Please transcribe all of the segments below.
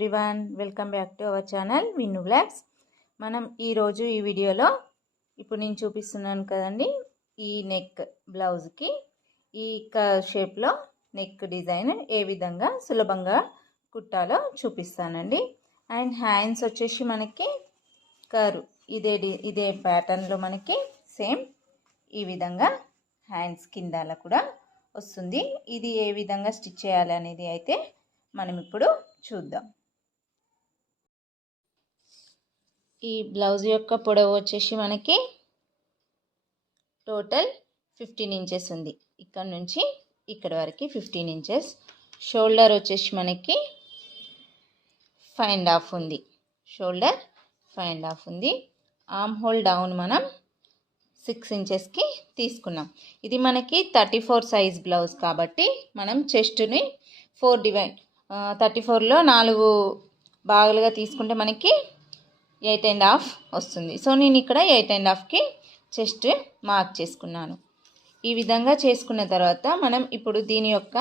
Everyone, welcome back to our channel Vinnu blogs. మనం ఈరోజు ఈ వీడియోలో ఇప్పుడు నేను చూపిస్తున్నాను కదండి, ఈ నెక్ బ్లౌజ్కి ఈ కర్వ్ షేప్లో నెక్ డిజైన్ ఏ విధంగా సులభంగా కుట్టాలో చూపిస్తానండి. అండ్ హ్యాండ్స్ వచ్చేసి మనకి కర్వ్ ఇదే ప్యాటర్న్లో మనకి సేమ్ ఈ విధంగా హ్యాండ్స్ కిందాల కూడా వస్తుంది. ఇది ఏ విధంగా స్టిచ్ చేయాలి అనేది అయితే మనం ఇప్పుడు చూద్దాం. ఈ బ్లౌజ్ యొక్క పొడవు వచ్చేసి మనకి టోటల్ 15 ఇంచెస్ ఉంది. ఇక్కడ నుంచి ఇక్కడ వరకు 15 ఇంచెస్. షోల్డర్ వచ్చేసి మనకి 5.5 ఉంది. షోల్డర్ 5.5 ఉంది. ఆర్మ్ హోల్ డౌన్ మనం 6 ఇంచెస్కి తీసుకున్నాం. ఇది మనకి 34 సైజ్ బ్లౌజ్ కాబట్టి మనం చెస్ట్ని 34లో 4 భాగాలుగా తీసుకుంటే మనకి 8.5 వస్తుంది. సో నేను ఇక్కడ 8.5కి చెస్ట్ మార్క్ చేసుకున్నాను. ఈ విధంగా చేసుకున్న తర్వాత మనం ఇప్పుడు దీని యొక్క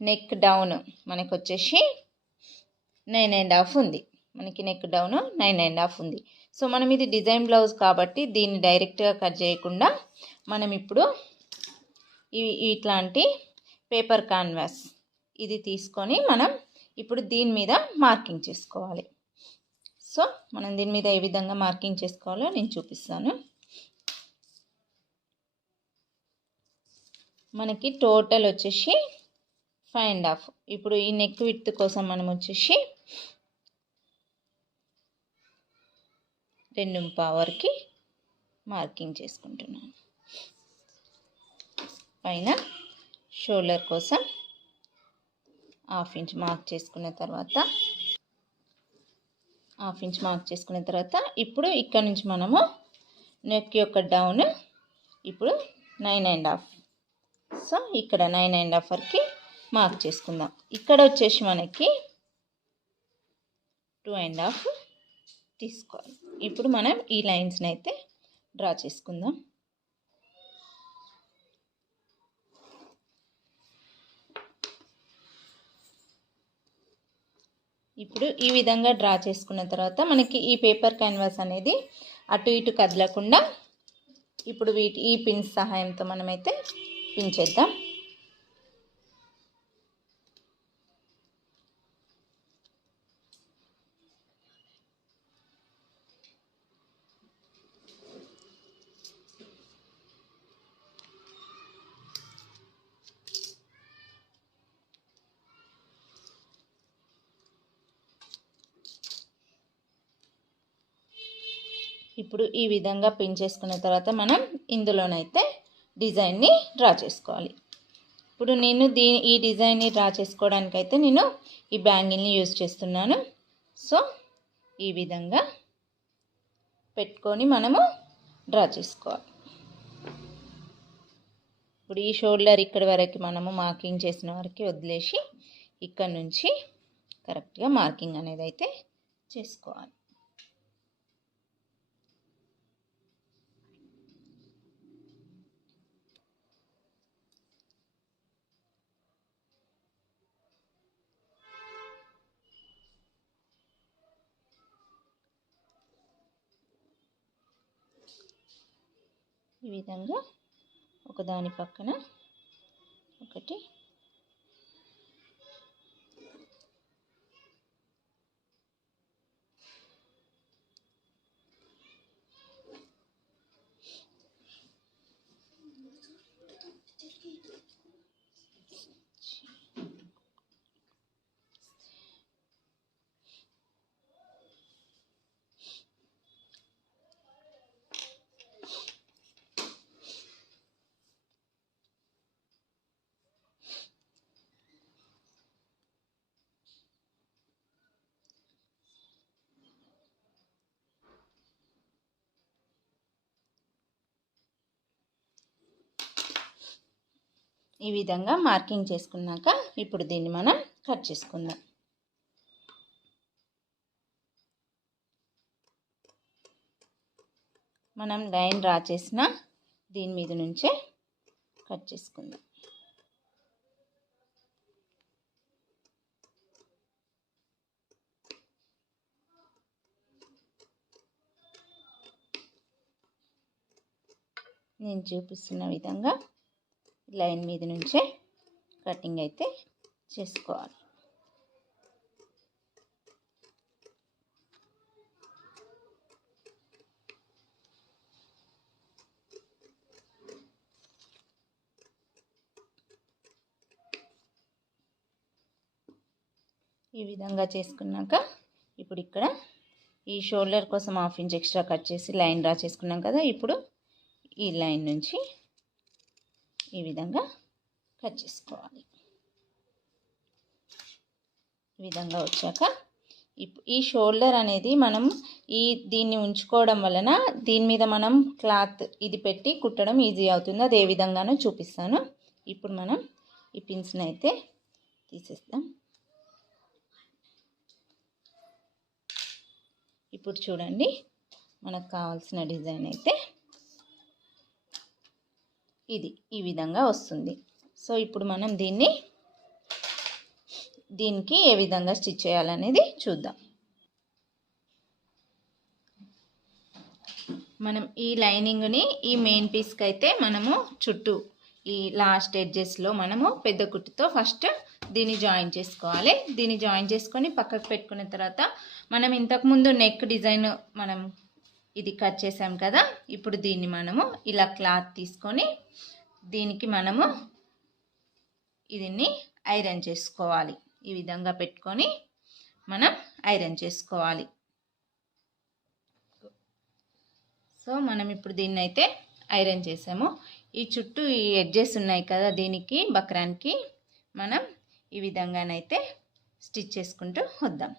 నెక్ డౌన్ మనకు వచ్చేసి 9.5 ఉంది. మనకి నెక్ డౌన్ 9.5 ఉంది. సో మనం ఇది డిజైన్ బ్లౌజ్ కాబట్టి దీన్ని డైరెక్ట్గా కట్ చేయకుండా మనం ఇప్పుడు ఇట్లాంటి పేపర్ కాన్వాస్ ఇది తీసుకొని మనం ఇప్పుడు దీని మీద మార్కింగ్ చేసుకోవాలి. సో మనం దీని మీద ఏ విధంగా మార్కింగ్ చేసుకోవాలో నేను చూపిస్తాను. మనకి టోటల్ వచ్చేసి 5.5. ఇప్పుడు ఈ నెక్ విడ్త్ కోసం మనం వచ్చేసి 2.5 వరకు మార్కింగ్ చేసుకుంటున్నాను. పైన షోల్డర్ కోసం 1/2 ఇంచ్ మార్క్ చేసుకున్న తర్వాత ఇప్పుడు ఇక్కడ నుంచి మనము నెక్ యొక్క డౌన్ ఇప్పుడు 9.5. సో ఇక్కడ 9.5 వరకు మార్క్ చేసుకుందాం. ఇక్కడ వచ్చేసి మనకి 2.5 తీసుకోవాలి. ఇప్పుడు మనం ఈ లైన్స్ని అయితే డ్రా చేసుకుందాం. ఇప్పుడు ఈ విధంగా డ్రా చేసుకున్న తర్వాత మనకి ఈ పేపర్ క్యాన్వాస్ అనేది అటు ఇటు కదలకుండా ఇప్పుడు ఈ పిన్స్ సహాయంతో మనమైతే పిన్ చేద్దాం. ఇప్పుడు ఈ విధంగా పిన్ చేసుకున్న తర్వాత మనం ఇందులోనైతే డిజైన్ని డ్రా చేసుకోవాలి. ఇప్పుడు నేను ఈ డిజైన్ని డ్రా చేసుకోవడానికైతే నేను ఈ బ్యాంగిల్ని యూజ్ చేస్తున్నాను. సో ఈ విధంగా పెట్టుకొని మనము డ్రా చేసుకోవాలి. ఇప్పుడు ఈ షోల్డర్ ఇక్కడి వరకు మనము మార్కింగ్ చేసిన వరకు వదిలేసి ఇక్కడ నుంచి కరెక్ట్గా మార్కింగ్ అనేది అయితే చేసుకోవాలి. ఈ విధంగా ఒకదాని పక్కన ఒకటి ఈ విధంగా మార్కింగ్ చేసుకున్నాక ఇప్పుడు దీన్ని మనం కట్ చేసుకుందాం. మనం లైన్ డ్రా చేసిన దీని మీద నుంచే కట్ చేసుకుందాం. నేను చూపిస్తున్న విధంగా లైన్ మీద నుంచే కటింగ్ అయితే చేసుకోవాలి. ఈ విధంగా చేసుకున్నాక ఇప్పుడు ఇక్కడ ఈ షోల్డర్ కోసం 1/2 ఇంచ్ ఎక్స్ట్రా కట్ చేసి లైన్ డ్రా చేసుకున్నాం కదా. ఇప్పుడు ఈ లైన్ నుంచి ఈ విధంగా కట్ చేసుకోవాలి. ఈ విధంగా వచ్చాక ఈ షోల్డర్ అనేది మనం దీన్ని ఉంచుకోవడం వలన దీని మీద మనం క్లాత్ ఇది పెట్టి కుట్టడం ఈజీ అవుతుంది. అది ఏ విధంగానో చూపిస్తాను. ఇప్పుడు మనం ఈ పిన్స్ని అయితే తీసేస్తాం. ఇప్పుడు చూడండి, మనకు కావాల్సిన డిజైన్ అయితే ఇది ఈ విధంగా వస్తుంది. సో ఇప్పుడు మనం దీనికి ఏ విధంగా స్టిచ్ చేయాలనేది చూద్దాం. మనం ఈ లైనింగ్ని ఈ మెయిన్ పీస్కి అయితే మనము చుట్టూ ఈ లాస్ట్ ఎడ్జెస్లో మనము పెద్ద కుట్టుతో ఫస్ట్ దీన్ని జాయిన్ చేసుకోవాలి. దీన్ని జాయిన్ చేసుకొని పక్కకు పెట్టుకున్న తర్వాత మనం ఇంతకుముందు నెక్ డిజైన్ మనం ఇది కట్ చేసాం కదా. ఇప్పుడు దీన్ని మనము ఇలా క్లాత్ తీసుకొని దీనికి మనము దీన్ని ఐరన్ చేసుకోవాలి. ఈ విధంగా పెట్టుకొని మనం ఐరన్ చేసుకోవాలి. సో మనం ఇప్పుడు దీన్ని అయితే ఐరన్ చేసాము. ఈ చుట్టూ ఈ ఎడ్జెస్ ఉన్నాయి కదా, దీనికి బక్రాన్కి మనం ఈ విధంగానైతే స్టిచ్ చేసుకుంటూ వద్దాం.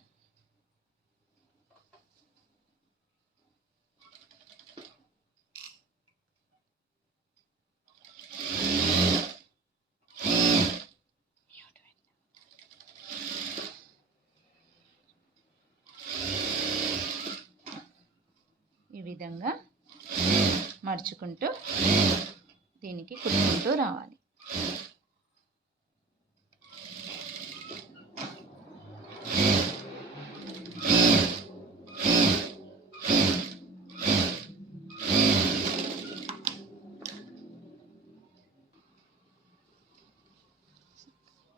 ఈ విధంగా మర్చుకుంటూ దీనికి కుట్టుకుంటూ రావాలి.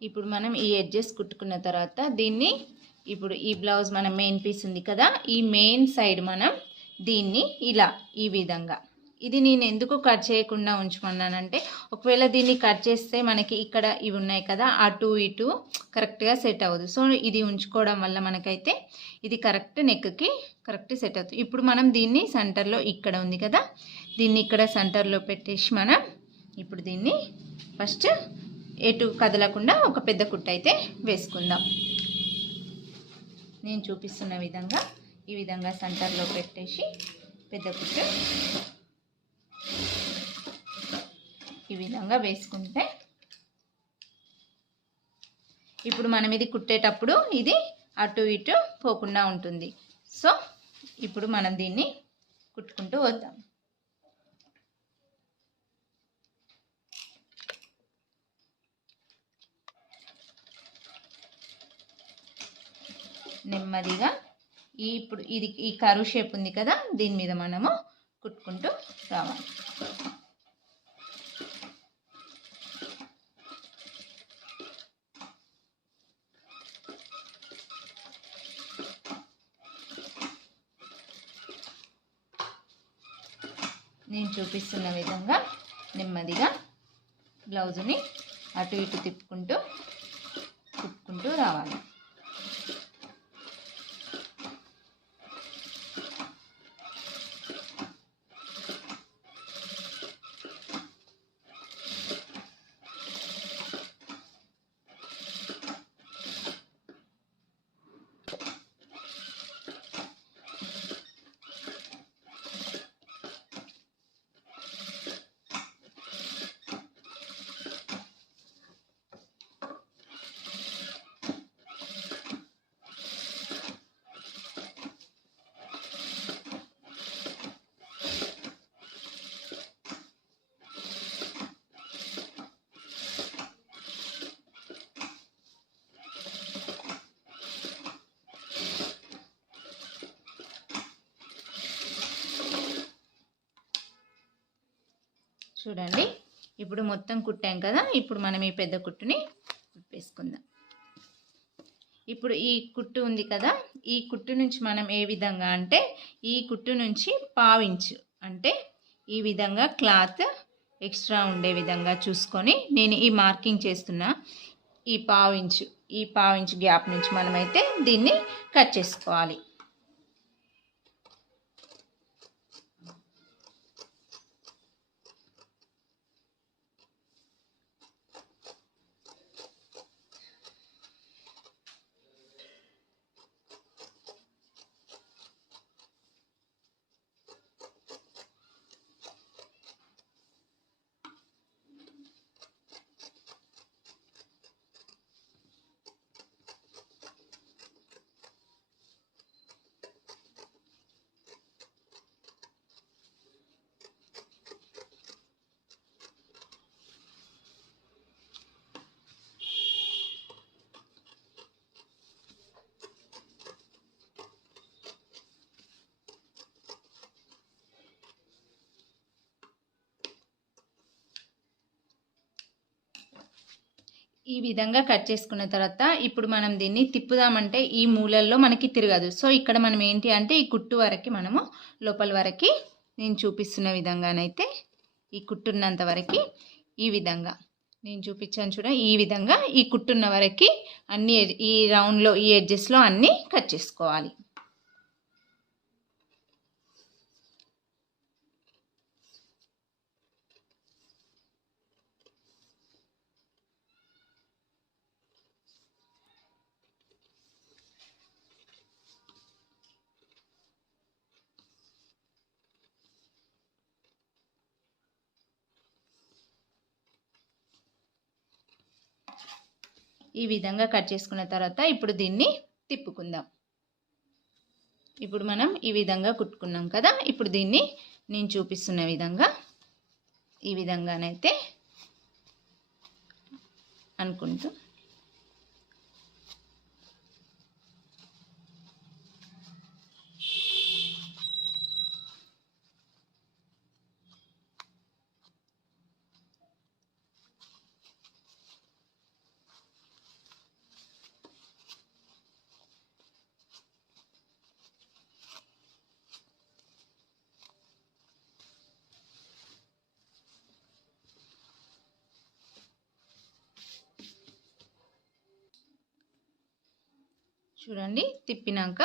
ఇప్పుడు మనం ఈ ఎడ్జెస్ కుట్టుకున్న తర్వాత దీన్ని ఇప్పుడు ఈ బ్లౌజ్ మన మెయిన్ పీస్ ఉంది కదా, ఈ మెయిన్ సైడ్ మనం దీన్ని ఇలా ఈ విధంగా, ఇది నేను ఎందుకు కట్ చేయకుండా ఉంచుకున్నానంటే ఒకవేళ దీన్ని కట్ చేస్తే మనకి ఇక్కడ ఇవి ఉన్నాయి కదా, అటు ఇటు కరెక్ట్గా సెట్ అవ్వదు. సో ఇది ఉంచుకోవడం వల్ల మనకైతే ఇది కరెక్ట్ నెక్కి కరెక్ట్ సెట్ అవుతుంది. ఇప్పుడు మనం దీన్ని సెంటర్లో ఇక్కడ ఉంది కదా, దీన్ని ఇక్కడ సెంటర్లో పెట్టేసి మనం ఇప్పుడు దీన్ని ఫస్ట్ ఎటు కదలకుండా ఒక పెద్ద కుట్టు అయితే వేసుకుందాం. నేను చూపిస్తున్న విధంగా ఈ విధంగా సెంటర్లో పెట్టేసి పెద్ద కుట్టు ఈ విధంగా వేసుకుంటే ఇప్పుడు మనం ఇది కుట్టేటప్పుడు ఇది అటు ఇటు పోకుండా ఉంటుంది. సో ఇప్పుడు మనం దీన్ని కుట్టుకుంటూ వద్దాం. నెమ్మదిగా ఇప్పుడు ఇది ఈ కర్వ్ షేప్ ఉంది కదా, దీని మీద మనము కుట్టుకుంటూ రావాలి. నేను చూపిస్తున్న విధంగా నెమ్మదిగా బ్లౌజుని అటు ఇటు తిప్పుకుంటూ కుట్టుకుంటూ రావాలి. చూడండి ఇప్పుడు మొత్తం కుట్టాం కదా. ఇప్పుడు మనం ఈ పెద్ద కుట్టుని వేసుకుందాం. ఇప్పుడు ఈ కుట్టు ఉంది కదా, ఈ కుట్టు నుంచి మనం ఏ విధంగా అంటే ఈ కుట్టు నుంచి పావించు అంటే ఈ విధంగా క్లాత్ ఎక్స్ట్రా ఉండే విధంగా చూసుకొని నేను ఈ మార్కింగ్ చేస్తున్నా. ఈ పావించు గ్యాప్ నుంచి మనమైతే దీన్ని కట్ చేసుకోవాలి. ఈ విధంగా కట్ చేసుకున్న తర్వాత ఇప్పుడు మనం దీన్ని తిప్పుదామంటే ఈ మూలల్లో మనకి తిరగదు. సో ఇక్కడ మనం ఏంటి అంటే ఈ కుట్టు వరకు మనము లోపల వరకు నేను చూపిస్తున్న విధంగానైతే ఈ కుట్టున్నంత వరకు ఈ విధంగా నేను చూపించాను చూడ. ఈ విధంగా ఈ కుట్టున్న వరకు అన్ని ఈ రౌండ్లో ఈ ఎడ్జెస్లో అన్నీ కట్ చేసుకోవాలి. ఈ విధంగా కట్ చేసుకున్న తర్వాత ఇప్పుడు దీన్ని తిప్పుకుందాం. ఇప్పుడు మనం ఈ విధంగా కుట్టుకున్నాం కదా. ఇప్పుడు దీన్ని నేను చూపిస్తున్న విధంగా ఈ విధంగానైతే అనుకుంటూ చూడండి. తిప్పినాక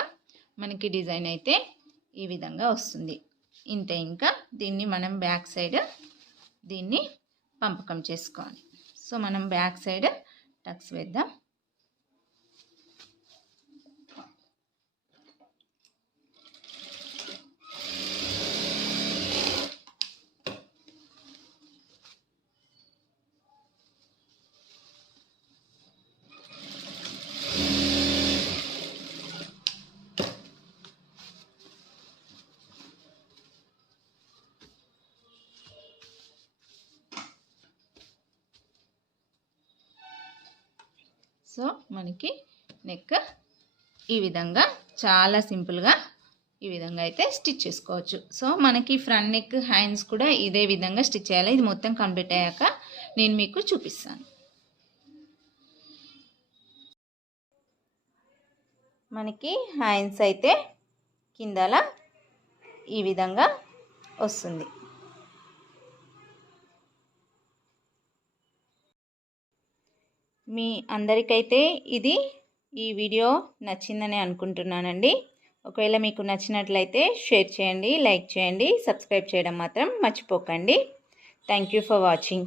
మనకి డిజైన్ అయితే ఈ విధంగా వస్తుంది. ఇంతే. ఇంకా దీన్ని మనం బ్యాక్ సైడ్ దీన్ని పంపకం చేసుకోవాలి. సో మనం బ్యాక్ సైడ్ టక్స్ వేద్దాం. సో మనకి నెక్ ఈ విధంగా చాలా సింపుల్గా ఈ విధంగా అయితే స్టిచ్ చేసుకోవచ్చు. సో మనకి ఫ్రంట్ నెక్ హ్యాండ్స్ కూడా ఇదే విధంగా స్టిచ్ చేయాలి. ఇది మొత్తం కంప్లీట్ అయ్యాక నేను మీకు చూపిస్తాను. మనకి హ్యాండ్స్ అయితే కిందల ఈ విధంగా వస్తుంది. మీ అందరికైతే ఈ వీడియో నచ్చిందని అనుకుంటున్నానండి. ఒకవేళ మీకు నచ్చినట్లయితే షేర్ చేయండి, లైక్ చేయండి, సబ్స్క్రైబ్ చేయడం మాత్రం మర్చిపోకండి. Thank you for watching.